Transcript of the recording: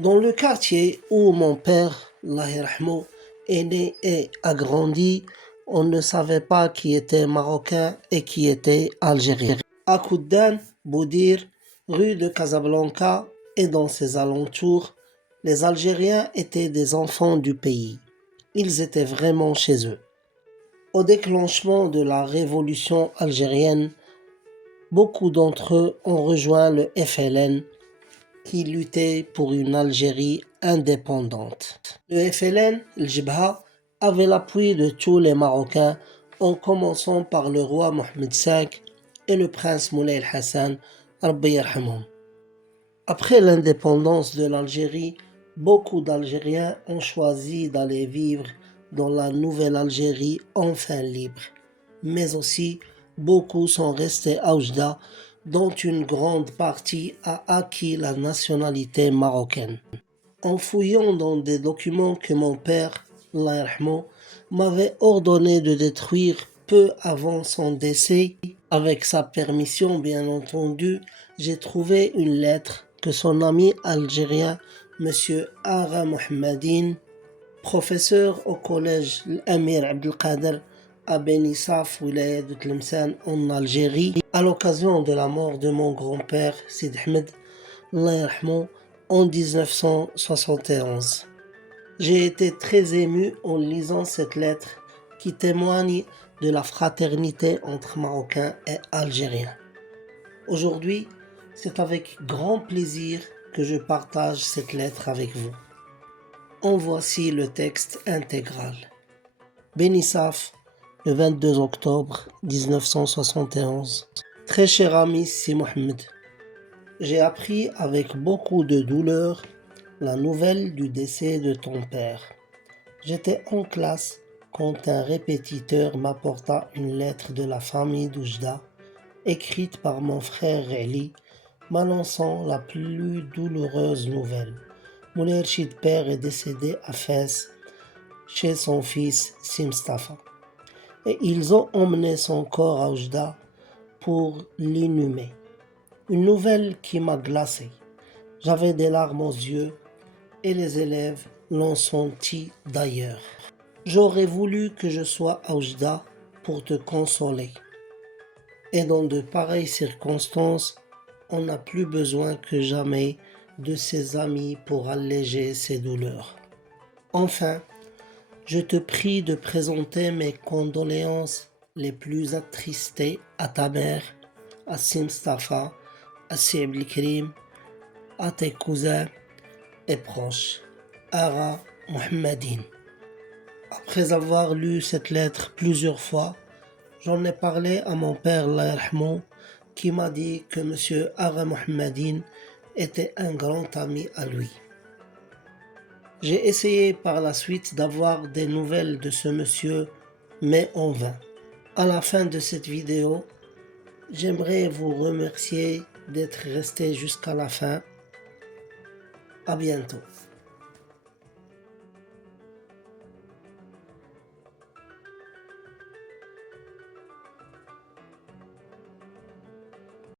Dans le quartier où mon père, Allah yarhamou, est né et a grandi, on ne savait pas qui était marocain et qui était algérien. À Koudan, Boudir, rue de Casablanca et dans ses alentours, les Algériens étaient des enfants du pays. Ils étaient vraiment chez eux. Au déclenchement de la révolution algérienne, beaucoup d'entre eux ont rejoint le FLN qui luttait pour une Algérie indépendante. Le FLN, le Jibha, avait l'appui de tous les Marocains, en commençant par le roi Mohamed V et le prince Moulay Hassan, Rabbi yarhamhum. Après l'indépendance de l'Algérie, beaucoup d'Algériens ont choisi d'aller vivre dans la nouvelle Algérie enfin libre. Mais aussi, beaucoup sont restés à Oujda, dont une grande partie a acquis la nationalité marocaine. En fouillant dans des documents que mon père, Allah yarhamou, m'avait ordonné de détruire peu avant son décès, avec sa permission bien entendu, j'ai trouvé une lettre que son ami algérien, M. Agha Mohamedine, professeur au collège Amir Abdelkader à Benissaf, wilaya de Tlemcen en Algérie, à l'occasion de la mort de mon grand-père Sid Ahmed, Allah yarhamou, en 1971. J'ai été très ému en lisant cette lettre qui témoigne de la fraternité entre Marocains et Algériens. Aujourd'hui, c'est avec grand plaisir que je partage cette lettre avec vous. En voici le texte intégral. Benissaf, le 22 octobre 1971. Très cher ami Si Mohamed, j'ai appris avec beaucoup de douleur la nouvelle du décès de ton père. J'étais en classe quand un répétiteur m'apporta une lettre de la famille d'Oujda, écrite par mon frère Ali, m'annonçant la plus douloureuse nouvelle. Moulay Rachid père est décédé à Fès, chez son fils Simstafa. Et ils ont emmené son corps à Oujda pour l'inhumer. Une nouvelle qui m'a glacé. J'avais des larmes aux yeux et les élèves l'ont senti d'ailleurs. J'aurais voulu que je sois à Oujda pour te consoler. Et dans de pareilles circonstances, on n'a plus besoin que jamais de ses amis pour alléger ses douleurs. Enfin, je te prie de présenter mes condoléances les plus attristées à ta mère, à Simstafa, à Si Abdelkrim, à tes cousins et proches, Agha Mohamedine. Après avoir lu cette lettre plusieurs fois, j'en ai parlé à mon père, Allah yarhamou, qui m'a dit que M. Agha Mohamedine était un grand ami à lui. J'ai essayé par la suite d'avoir des nouvelles de ce monsieur, mais en vain. À la fin de cette vidéo, j'aimerais vous remercier d'être resté jusqu'à la fin. À bientôt.